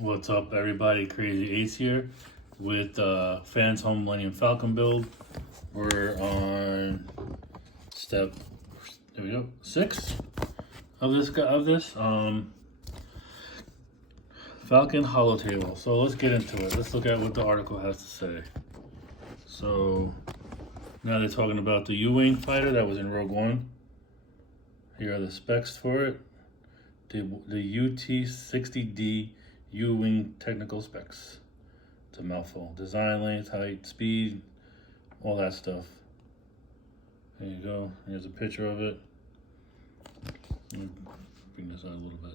What's up, everybody? Crazy Ace here with Fanhome Millennium Falcon build. We're on step, there we go, 6 of this Falcon hollow table. So let's get into it. Let's look at what the article has to say. So now they're talking about the U-wing fighter that was in Rogue One. Here are the specs for it. The UT-60D U-wing technical specs. It's a mouthful. Design, length, height, speed, all that stuff. There you go. Here's a picture of it. Let me bring this out a little bit.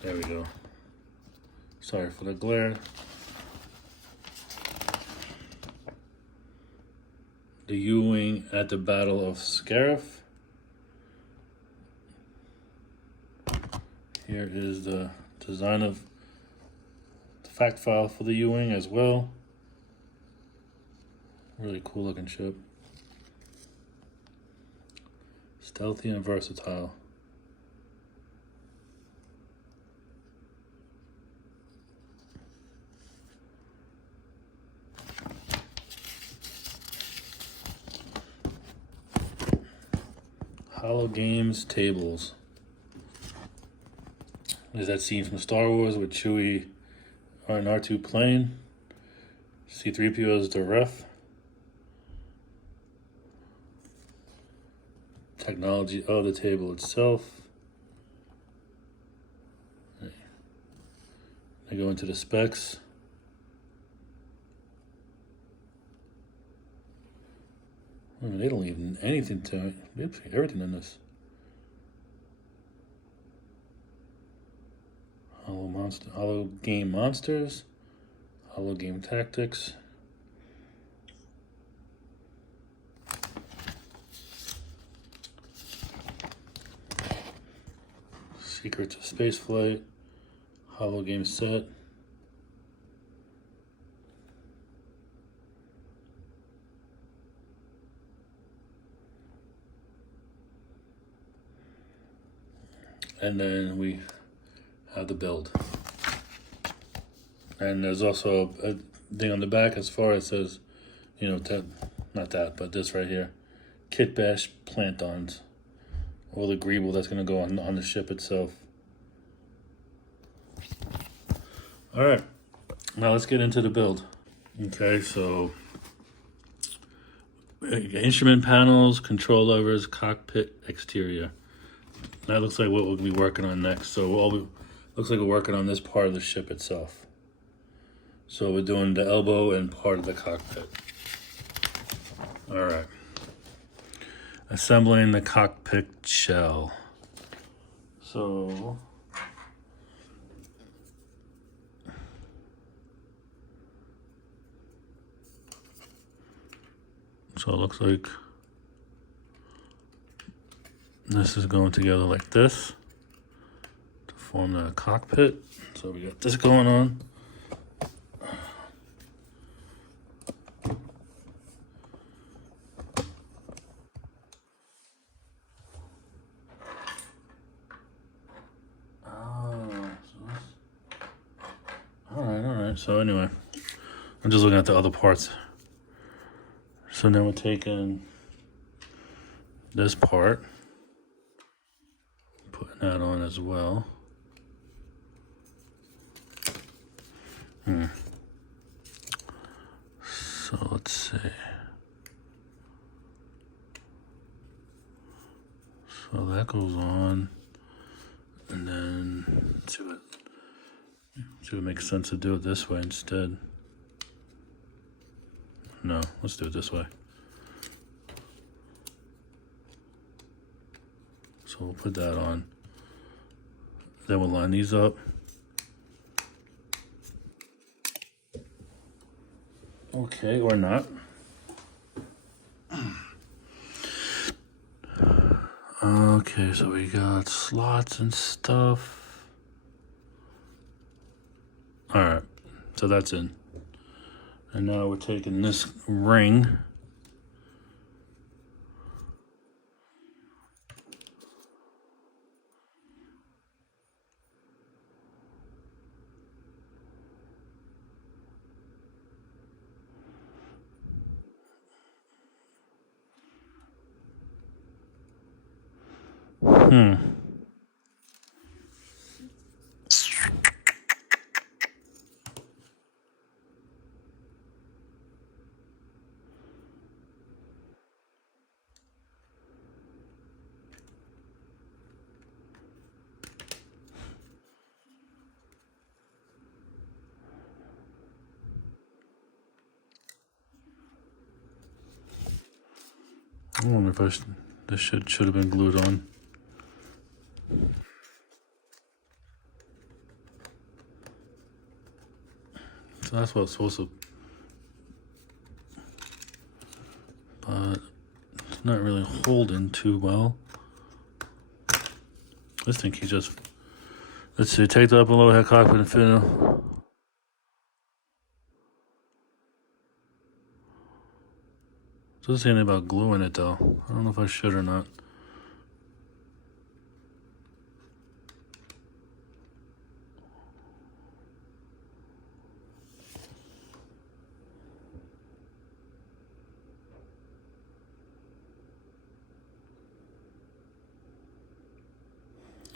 There we go. Sorry for the glare. The U-wing at the Battle of Scarif. Here is the design of the fact file for the U-wing as well. Really cool looking ship. Stealthy and versatile. Hollow Games tables. There's that scene from Star Wars with Chewie on R2 plane. C-3PO is the ref. Technology of the table itself. They go into the specs. I mean, they don't leave anything to it. They have everything in this. Hollow game monsters, hollow game tactics. Secrets of Spaceflight, hollow game set. And then we have the build. And there's also a thing on the back as far as says, you know, not that, but this right here. Kit bash plantons. All the greeble that's going to go on the ship itself. Alright, now let's get into the build. Okay, so instrument panels, control levers, cockpit exterior. That looks like what we'll be working on next. So looks like we're working on this part of the ship itself. So we're doing the elbow and part of the cockpit. All right. Assembling the cockpit shell. So it looks like this is going together like this to form the cockpit. So we got this going on. All right. So anyway, I'm just looking at the other parts. So now we're taking this part, putting that on as well. So let's see. So that goes on, and then let's see what makes sense to do it this way instead. No, let's do it this way. So we'll put that on. Then we'll line these up. Okay, or not. Okay, so we got slots and stuff. All right, so that's in. And now we're taking this ring. I wonder if this should have been glued on. So that's what it's supposed to. But it's not really holding too well. I think he just. Let's see, take the upper and lower head cockpit and fit it. Doesn't say anything about gluing it though. I don't know if I should or not.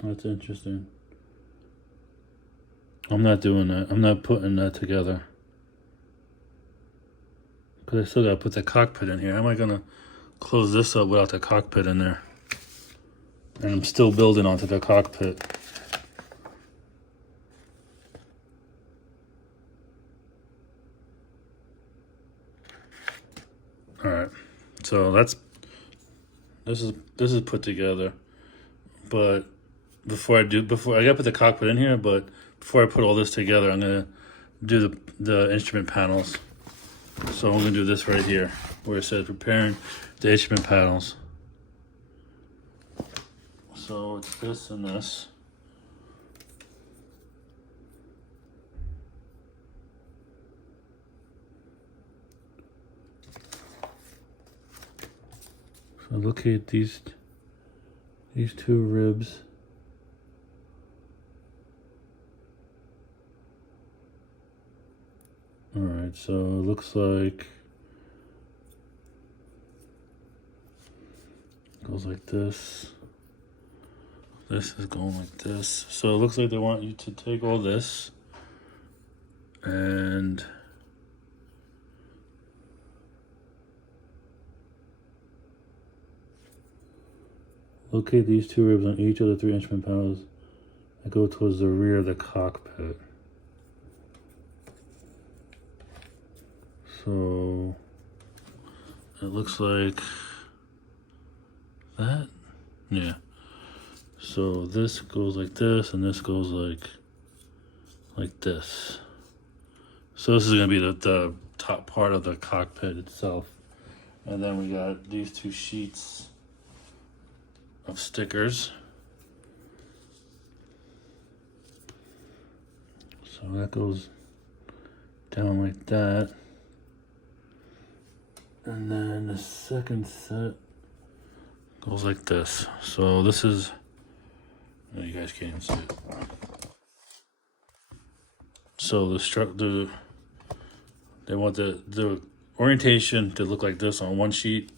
That's interesting. I'm not doing that. I'm not putting that together. Because I still gotta put the cockpit in here. How am I gonna close this up without the cockpit in there? And I'm still building onto the cockpit. Alright. So this is put together. But before I gotta put the cockpit in here, but before I put all this together, I'm gonna do the instrument panels. So I'm gonna do this right here, where it says preparing the instrument panels. So it's this and this. So locate these two ribs. Alright, so it looks like it goes like this. This is going like this. So it looks like they want you to take all this and locate these two ribs on each of the 3 instrument panels that go towards the rear of the cockpit. So it looks like that. Yeah. So this goes like this, and this goes like this. So this is gonna be the top part of the cockpit itself. And then we got these 2 sheets of stickers. So that goes down like that. And then the second set goes like this. So this is, oh, you guys can't even see it. So they want the orientation to look like this on one sheet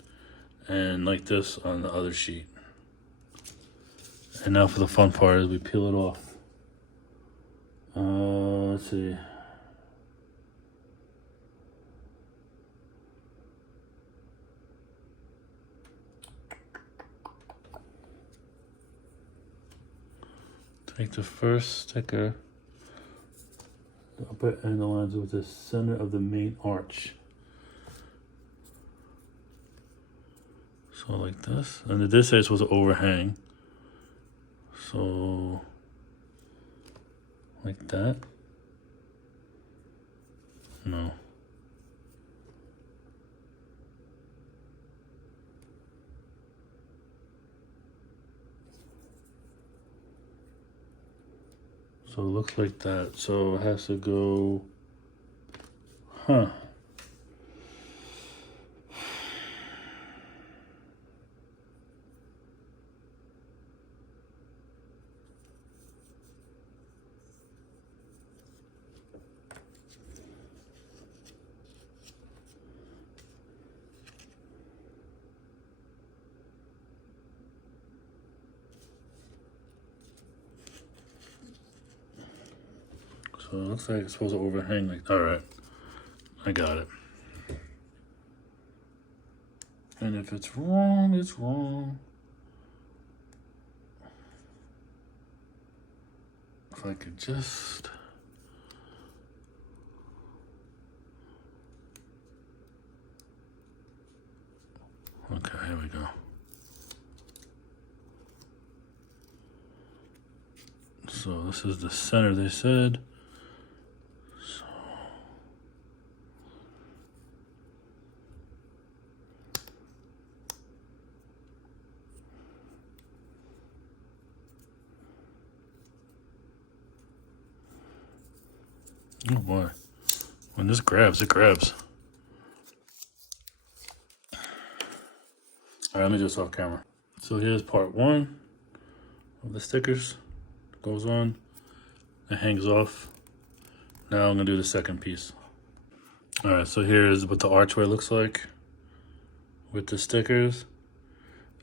and like this on the other sheet. And now for the fun part is we peel it off. Let's see. Take the first sticker, the upper end aligns with the center of the main arch. So like this, and this side is supposed to overhang. So like that. No. So it looks like that. So it has to go, huh. So it looks like it's supposed to overhang like, all right, I got it. And if it's wrong, it's wrong. If I could just... Okay, here we go. So this is the center they said. So oh boy. When this grabs, it grabs. All right, let me do this off camera. So here's part one of the stickers. It goes on, it hangs off. Now I'm gonna do the second piece. All right, so here's what the archway looks like with the stickers.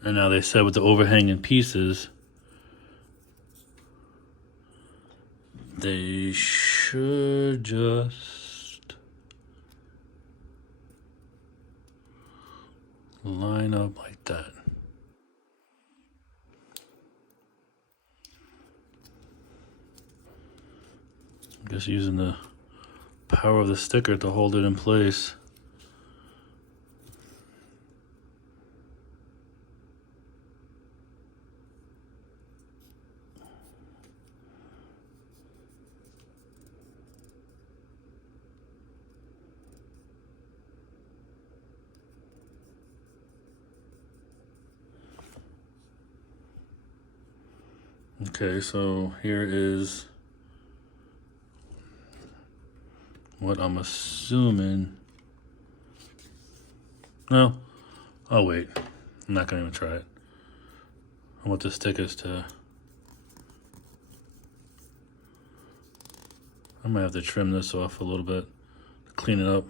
And now they said with the overhanging pieces, they should just line up like that. I guess using the power of the sticker to hold it in place. Okay, so here is what I'm assuming. No, oh wait, I'm not gonna even try it. I want the stickers to, I might have to trim this off a little bit to clean it up.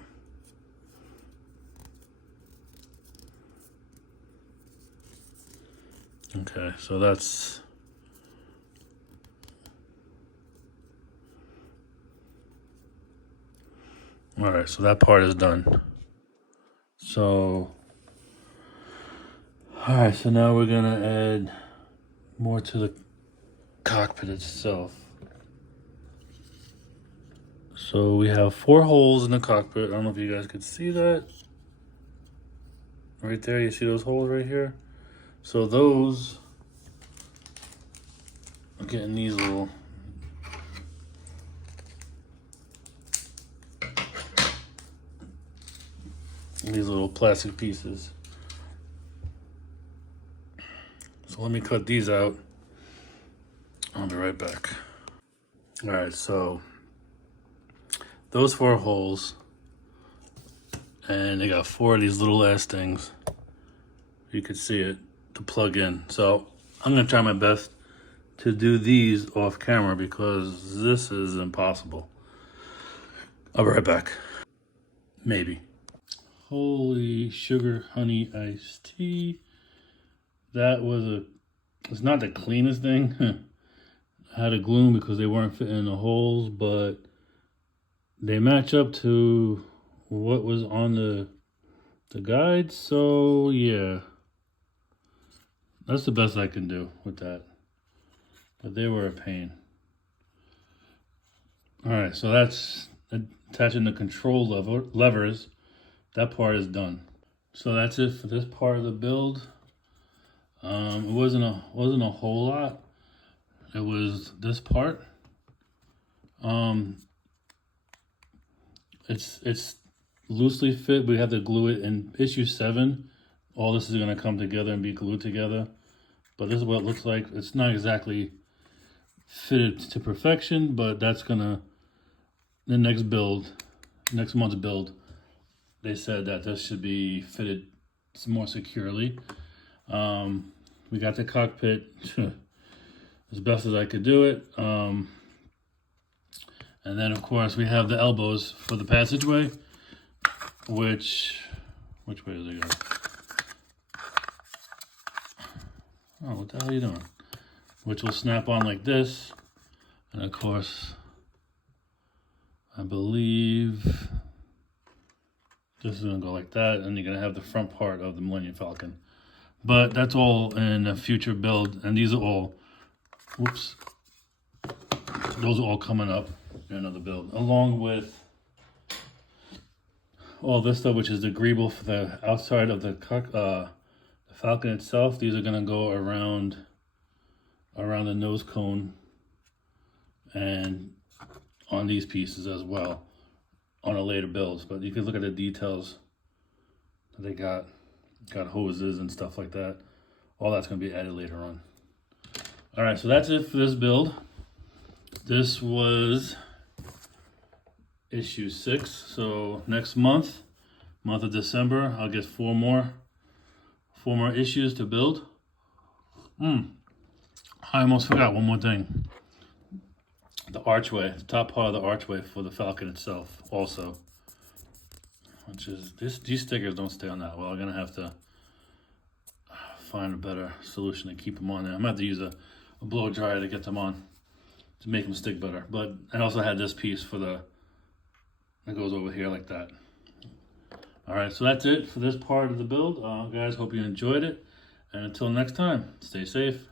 Okay, so that's, all right, so that part is done. So, all right, so now we're gonna add more to the cockpit itself. So we have 4 holes in the cockpit. I don't know if you guys could see that. Right there, you see those holes right here? So those are getting these little plastic pieces. So let me cut these out. I'll be right back. All right, so those 4 holes, and they got 4 of these little ass things. You could see it to plug in. So I'm gonna try my best to do these off camera because this is impossible. I'll be right back. Maybe. Holy sugar honey iced tea. That was it's not the cleanest thing. I had to glue them because they weren't fitting in the holes, but they match up to what was on the guide. So yeah, that's the best I can do with that. But they were a pain. All right, so that's attaching the control levers. That part is done. So that's it for this part of the build. It wasn't a whole lot. It was this part. It's loosely fit. We have to glue it in issue 7. All this is gonna come together and be glued together. But this is what it looks like. It's not exactly fitted to perfection, but that's gonna, the next month's build, they said that this should be fitted more securely. We got the cockpit as best as I could do it. And then of course we have the elbows for the passageway, which way does it go? Oh, what the hell are you doing? Which will snap on like this. And of course, I believe this is gonna go like that, and you're gonna have the front part of the Millennium Falcon. But that's all in a future build, and these are all, whoops, those are all coming up in another build, along with all this stuff, which is the greeble for the outside of the Falcon itself. These are gonna go around the nose cone and on these pieces as well on a later builds. But you can look at the details that they got hoses and stuff like that. All that's gonna be added later on. All right, so that's it for this build. This was issue 6. So next month of December, I'll get 4 more issues to build. I almost forgot one more thing. The archway, the top part of the archway for the Falcon itself also. Which is, these stickers don't stay on that well. I'm gonna have to find a better solution to keep them on there. I'm gonna have to use a blow dryer to get them on, to make them stick better. But I also had this piece for that goes over here like that. All right, so that's it for this part of the build. Guys, hope you enjoyed it. And until next time, stay safe.